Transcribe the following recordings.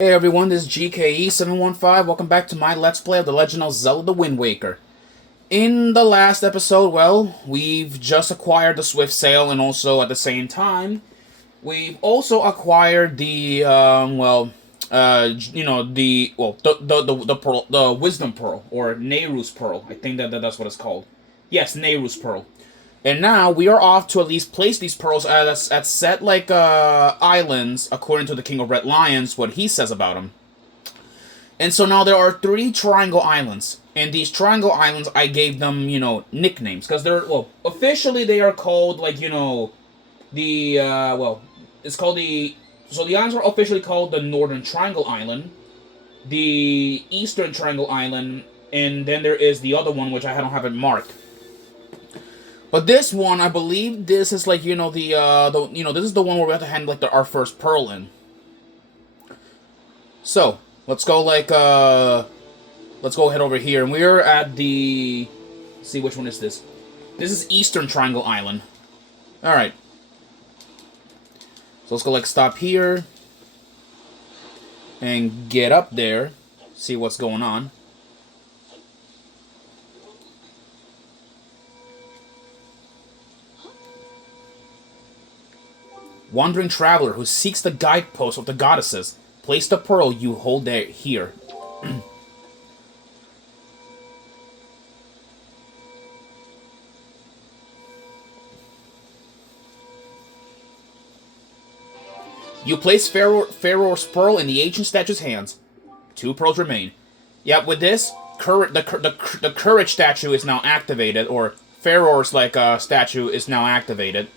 Hey everyone, this is GKE715. Welcome back to my Let's Play of The Legend of Zelda the Wind Waker. In the last episode, well, we've just acquired the Swift Sail, and also at the same time, we've also acquired the, the Wisdom Pearl, or Nehru's Pearl. I think that's what it's called. Yes, Nehru's Pearl. And now we are off to at least place these pearls at set islands, according to the King of Red Lions, what he says about them. And so now there are 3 triangle islands, and these triangle islands I gave them, nicknames, because officially they are called it's called the islands are officially called the Northern Triangle Island, the Eastern Triangle Island, and then there is the other one which I don't have it marked. But this one, I believe this is this is the one where we have to hand our first pearl in. So, let's go head over here, and we're at let's see, which one is this? This is Eastern Triangle Island. Alright. So let's go stop here, and get up there, see what's going on. Wandering traveler who seeks the guidepost of the goddesses. Place the pearl you hold there here. You place Pharaoh's pearl in the ancient statue's hands. 2 pearls remain. Yeah, with this, the courage statue is now activated, or Pharaoh's statue is now activated.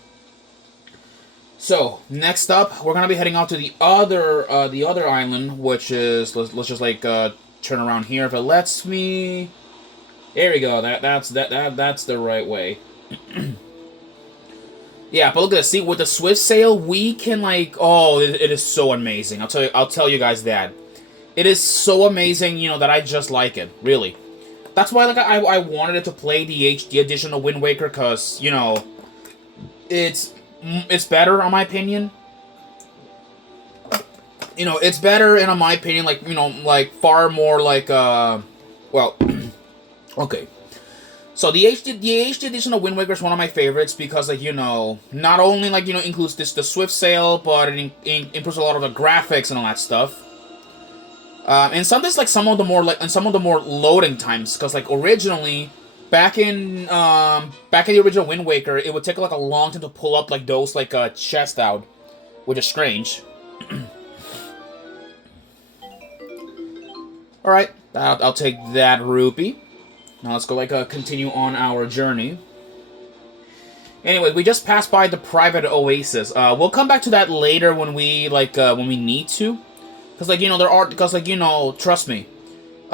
So, next up, we're gonna be heading out to the other island, which is, let's just turn around here if it lets me. There we go. That's the right way. Yeah, but look at this. See, with the Swift Sail, we can it is so amazing. I'll tell you guys that. It is so amazing, that I just like it, really. That's why I wanted it to play the HD edition of Wind Waker, cuz, it's better, in my opinion. It's better, in my opinion, far more well, okay. So the HD edition of Wind Waker is one of my favorites because, not only, includes the Swift Sail, but it improves a lot of the graphics and all that stuff. And sometimes, some of the more loading times, because, originally, Back in the original Wind Waker, it would take a long time to pull up those chests out, which is strange. All right, I'll take that rupee. Now let's go continue on our journey. Anyway, we just passed by the private oasis. We'll come back to that later when we need to, trust me.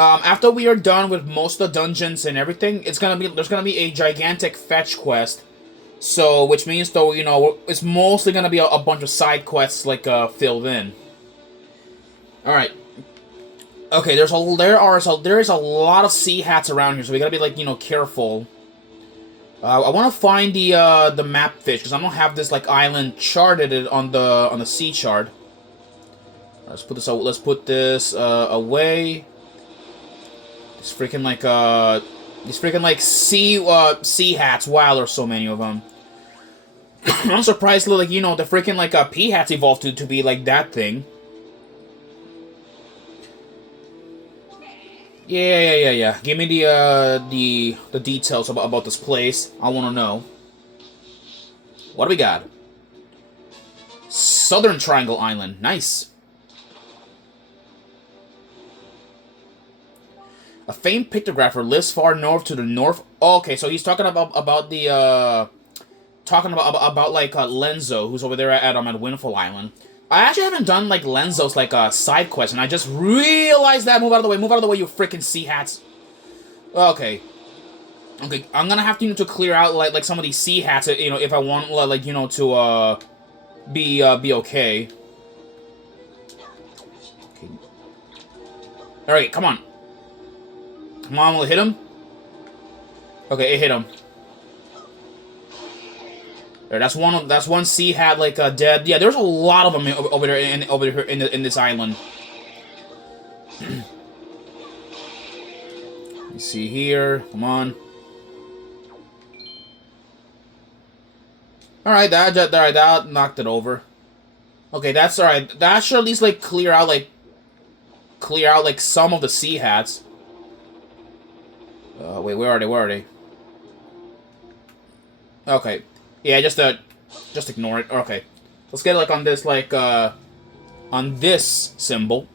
After we are done with most of the dungeons and everything, there's gonna be a gigantic fetch quest. So, which means though, it's mostly gonna be a bunch of side quests filled in. All right. Okay, there is a lot of sea hats around here, so we gotta be careful. I want to find the map fish because I don't have this island charted on the sea chart. Let's put this away. It's freaking sea hats. Wow, there's so many of them. I'm surprised, the freaking P hats evolved to be that thing. Yeah. Give me the details about this place. I want to know. What do we got? Southern Triangle Island. Nice. A famed pictographer lives far north to the north. Oh, okay, so he's talking about Lenzo, who's over there at Windfall Island. I actually haven't done Lenzo's side quest, and I just realized that. Move out of the way, you freaking sea hats. Okay, I'm gonna have to clear out some of these sea hats, if I want to be okay. All right, come on. Come on, will it hit him? Okay, it hit him. There, that's one sea hat dead. Yeah, there's a lot of them over there in this island. You see here. Come on. Alright, that knocked it over. Okay, that's alright. That should at least, like, clear out, like, some of the sea hats. Wait, where are they? Okay. Yeah, just ignore it. Okay. Let's get, like, on this symbol.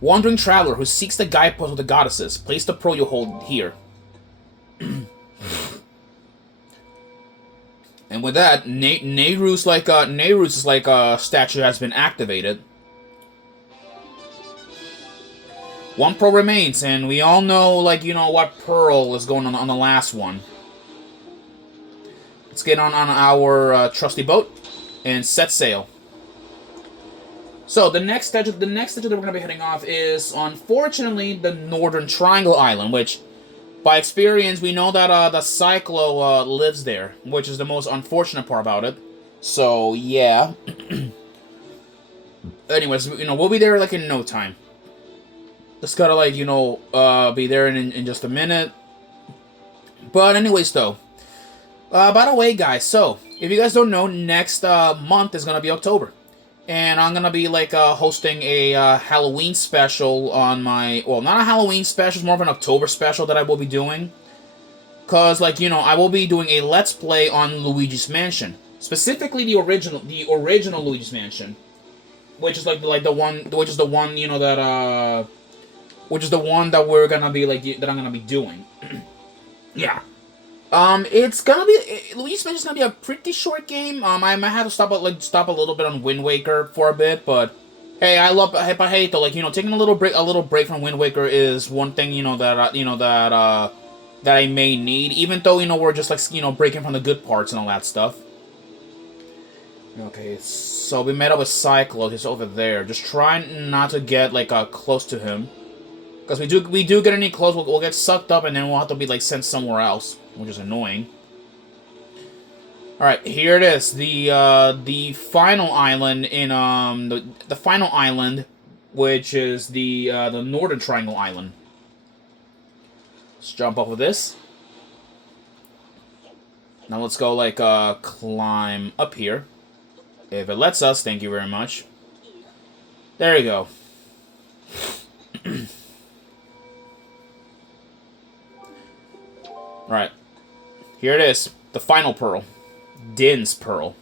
Wandering traveler who seeks the guidepost of the goddesses. Place the pearl you hold here. And with that, Nehru's statue has been activated. One pearl remains, and we all know, like, you know, what pearl is going on the last one. Let's get on our trusty boat and set sail. So the next statue that we're going to be heading off is, unfortunately, the Northern Triangle Island, which, by experience, we know that the Cyclo lives there, which is the most unfortunate part about it. So yeah. Anyways, you know, we'll be there like in no time. Just gotta, like, you know, be there in just a minute. But anyways, though. By the way, guys, so if you guys don't know, next month is gonna be October. And I'm gonna be, like, hosting a Halloween special on my... Well, not a Halloween special, it's more of an October special that I will be doing. Because, like, you know, I will be doing a Let's Play on Luigi's Mansion. Specifically the original Luigi's Mansion. Which is, like the one, you know, that, which is the one that we're gonna be, like, that I'm gonna be doing. Yeah. It's gonna be... Luigi's Mansion's gonna be a pretty short game. I might have to stop a little bit on Wind Waker for a bit, but... Hey, but hey, though, like, you know, taking a little break from Wind Waker is one thing, you know, that I may need, even though, you know, we're just, like, you know, breaking from the good parts and all that stuff. Okay, so we met up with Cyclo. He's over there. Just try not to get, like, close to him. Because we do get any close, we'll get sucked up, and then we'll have to be, like, sent somewhere else, which is annoying. Alright, here it is. The final island in, the final island, which is the Northern Triangle Island. Let's jump off of this. Now let's go, like, climb up here. If it lets us, thank you very much. There you go. Right. Here it is. The final pearl. Din's pearl.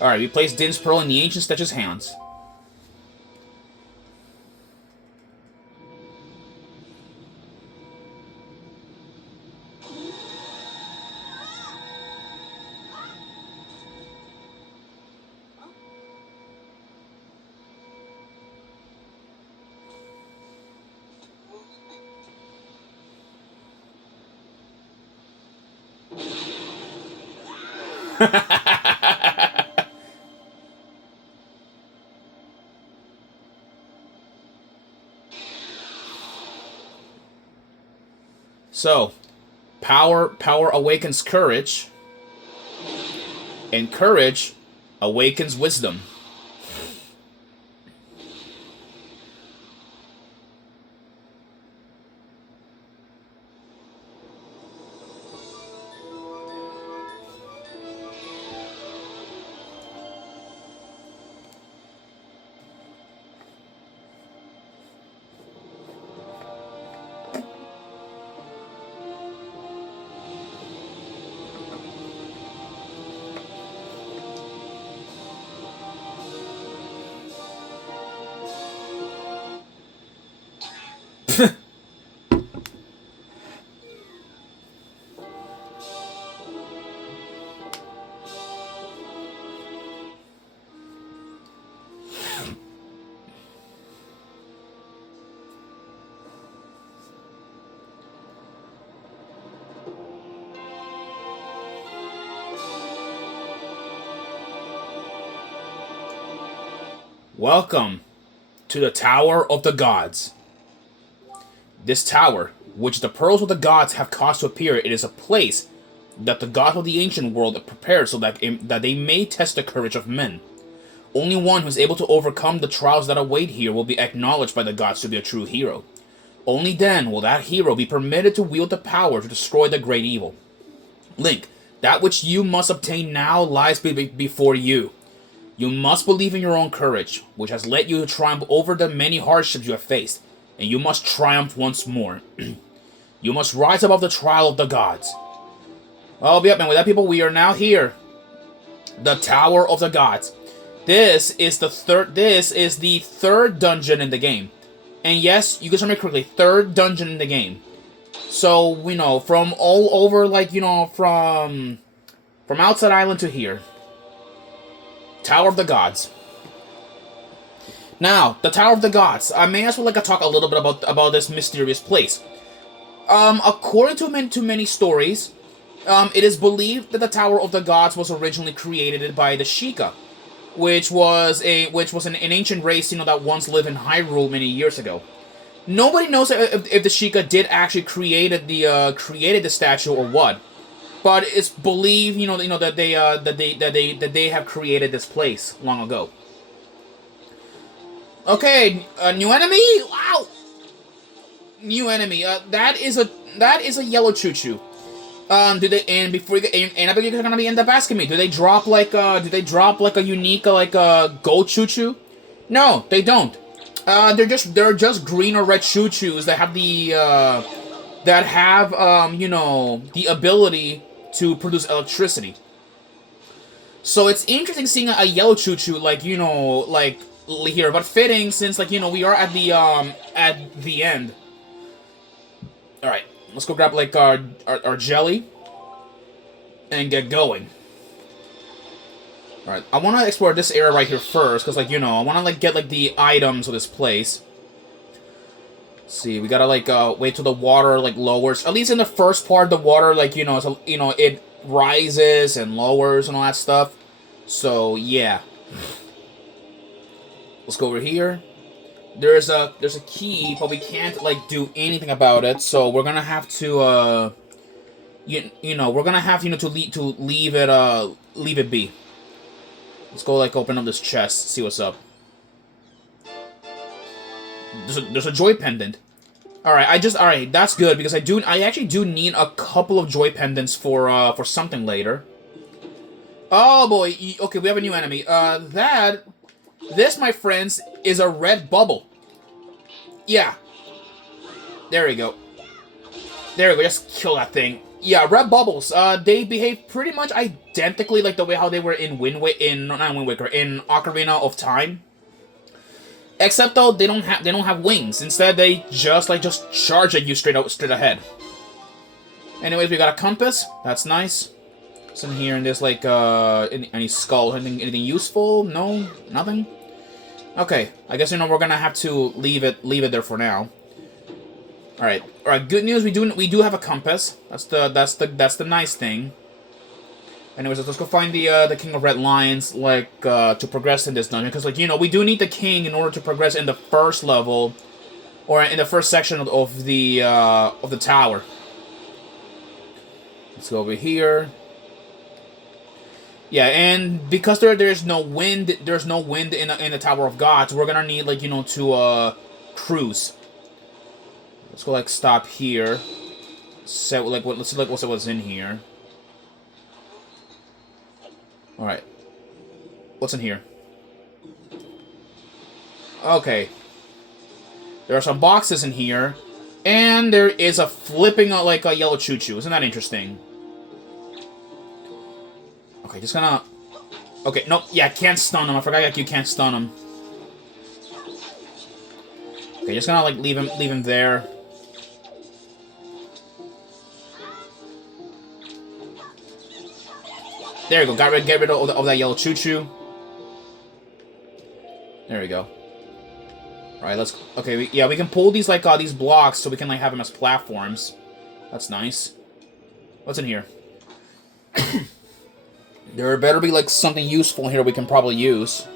Alright, we place Din's pearl in the ancient statue's hands. So, power awakens courage, and courage awakens wisdom. Welcome to the Tower of the Gods. This tower, which the pearls of the gods have caused to appear, it is a place that the gods of the ancient world have prepared so that they may test the courage of men. Only one who is able to overcome the trials that await here will be acknowledged by the gods to be a true hero. Only then will that hero be permitted to wield the power to destroy the great evil. Link, that which you must obtain now lies before you. You must believe in your own courage, which has led you to triumph over the many hardships you have faced, and you must triumph once more. You must rise above the trial of the gods. Oh, yep, and with that, people, we are now here. The Tower of the Gods. This is the third dungeon in the game. And yes, you can hear me correctly, third dungeon in the game. So, from all over, from outside island to here. Tower of the Gods. Now, the Tower of the Gods. I may as well talk a little bit about this mysterious place. According to many stories, it is believed that the Tower of the Gods was originally created by the Sheikah, which was an ancient race, that once lived in Hyrule many years ago. Nobody knows if the Sheikah did actually created the statue or what, but it's believed, that they have created this place long ago. Okay, a new enemy. Wow, new enemy. That is a yellow choo-choo. Do they, and before you get, and I bet you're gonna be end up asking me, do they drop like a unique gold choo-choo? No, they don't. They're just green or red choo-choos that have the the ability to produce electricity. So it's interesting seeing a yellow choo-choo here, but fitting since we are at the end. All right, let's go grab our jelly and get going. All right, I want to explore this area right here first because I want to get the items of this place. Let's see, we gotta wait till the water lowers. At least in the first part, the water it rises and lowers and all that stuff. So yeah, let's go over here. There's a key, but we can't do anything about it. So we're gonna have to we're gonna have to leave it be. Let's go open up this chest, see what's up. There's a joy pendant. All right, that's good because I actually do need a couple of joy pendants for something later. Oh boy, okay, we have a new enemy. This, my friends, is a red bubble. Yeah. There we go. Just kill that thing. Yeah, red bubbles. They behave pretty much identically like the way how they were in in Ocarina of Time. Except though they don't have wings. Instead, they just charge at you straight ahead. Anyways, we got a compass. That's nice. What's in here? And there's any skull? Anything useful? No, nothing. Okay, I guess we're gonna have to leave it there for now. All right. Good news. We do have a compass. That's the nice thing. Anyways, let's go find the King of Red Lions to progress in this dungeon because we do need the king in order to progress in the first level or in the first section of the tower. Let's go over here. Yeah, and because there's no wind in the Tower of Gods, we're gonna need to cruise. Let's go stop here. Set let's see what's in here. All right, what's in here? Okay, there are some boxes in here, and there is a flipping a yellow choo-choo. Isn't that interesting? Okay, just gonna... Okay, nope, yeah, can't stun him. I forgot you can't stun him. Okay, just gonna leave him there. There you go. Get rid of that yellow choo-choo. There we go. All right, let's. Okay, we can pull these these blocks so we can have them as platforms. That's nice. What's in here? There better be something useful here we can probably use.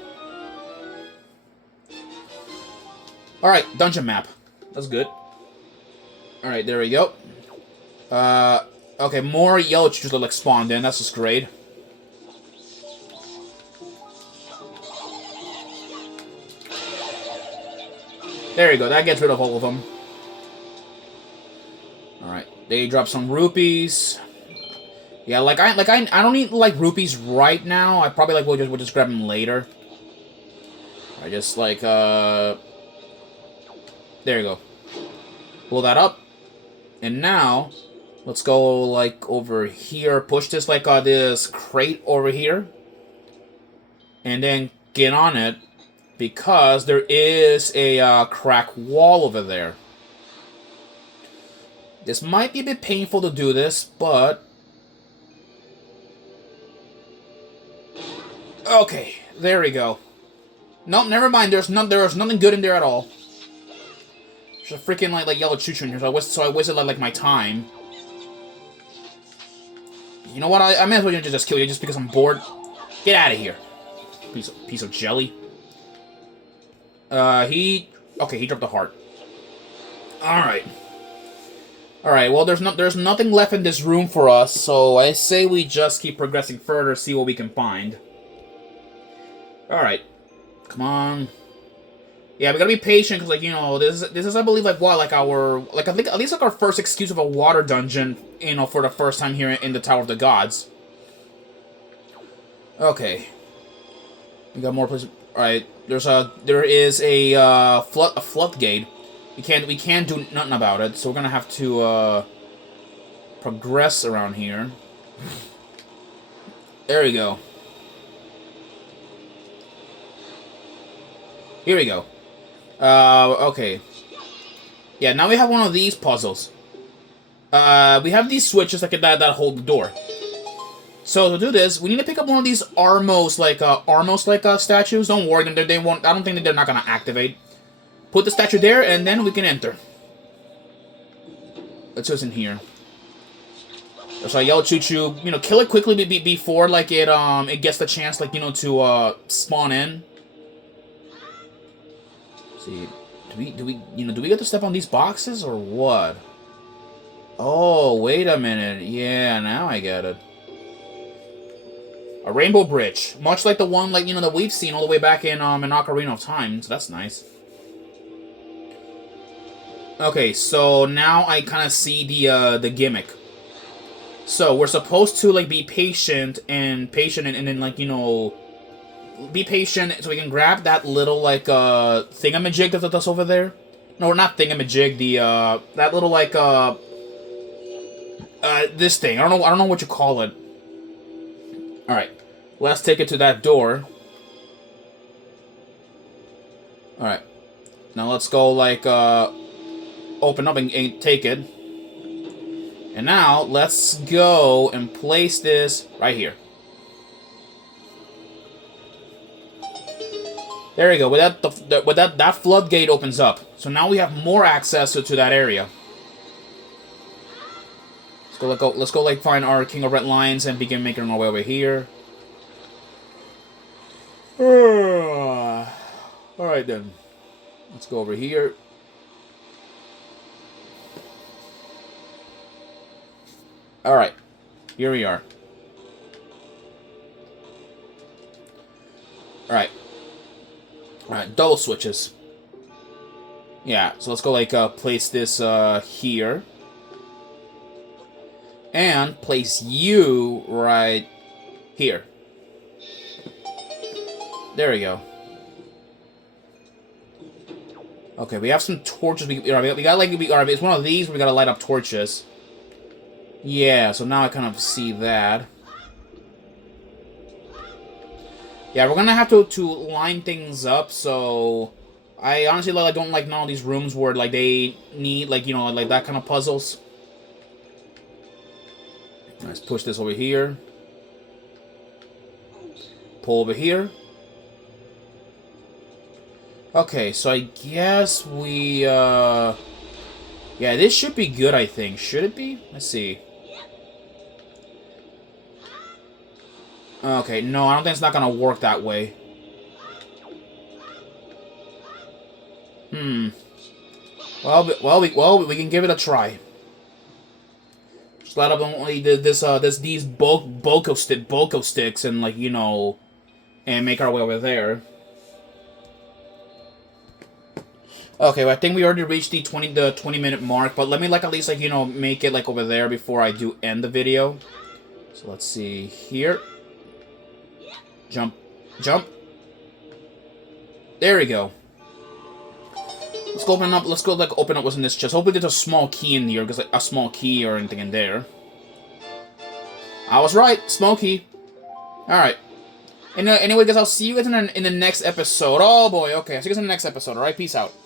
All right, dungeon map. That's good. All right, there we go. Okay, more yellow chuchus like spawned in. That's just great. There you go. That gets rid of all of them. All right. They drop some rupees. Yeah, I don't need like rupees right now. I probably like we'll just grab them later. I just like there you go. Pull that up. And now let's go like over here. Push this like this crate over here. And then get on it because there is a crack wall over there. This might be a bit painful to do this, but okay, there we go. Nope, never mind. There's nothing good in there at all. There's a freaking like yellow choo-choo in here, so I wasted like my time. You know what? I may as well just kill you just because I'm bored. Get out of here, piece of jelly. He dropped a heart. All right. All right. Well, there's nothing left in this room for us, so I say we just keep progressing further, see what we can find. All right. Come on. Yeah, we gotta be patient because, like, you know, this is I believe like what I think at least like our first excuse of a water dungeon, you know, for the first time here in the Tower of the Gods. Okay. We got more places. All right. There is a floodgate. We can't do nothing about it, so we're gonna have to progress around here. There we go. Here we go. Okay. Yeah, now we have one of these puzzles. We have these switches that hold the door. So to do this, we need to pick up one of these Armos statues. Don't worry, they won't. I don't think that they're not gonna activate. Put the statue there, and then we can enter. Let's just in here. There's a yellow choo-choo. You know, kill it quickly before like it gets the chance like, you know, to spawn in. Let's see, do we get to step on these boxes or what? Oh, wait a minute. Yeah, now I get it. A rainbow bridge, much like the one like, you know, that we've seen all the way back in Ocarina of Time. So that's nice. Okay, so now I kind of see the gimmick. So we're supposed to like be patient and then like, you know, be patient so we can grab that little like thingamajig that's over there. No, not thingamajig. The that little like this thing. I don't know what you call it. All right, let's take it to that door. All right, now let's go like open up and take it. And now let's go and place this right here. There you go. With that floodgate opens up. So now we have more access to that area. Let's go like find our King of Red Lions and begin making our way over here. All right then. Let's go over here. All right. Here we are. All right. Alright, double switches. Yeah, so let's go like place this here. And place you right here. There we go. Okay, we have some torches. We got like it's one of these where we gotta light up torches. Yeah, so now I kind of see that. Yeah, we're gonna have to line things up, so I honestly like don't like none of these rooms where like they need like, you know, like that kind of puzzles. Let's push this over here. Pull over here. Okay, so I guess we yeah, this should be good, I think. Should it be? Let's see. Okay, no, I don't think it's not gonna work that way. Well, we can give it a try. Just light up only these boko sticks and, like, you know, and make our way over there. Okay, well, I think we already reached the 20-minute mark, but let me, like, at least, like, you know, make it, like, over there before I do end the video. So let's see here. Jump. Jump. There we go. Let's go open up. Let's go, like, open up what's in this chest. Hopefully there's a small key in here, because, like, a small key or anything in there. I was right. Small key. Alright. Anyway, guys, I'll see you guys in the next episode. Oh, boy. Okay, I'll see you guys in the next episode. Alright, peace out.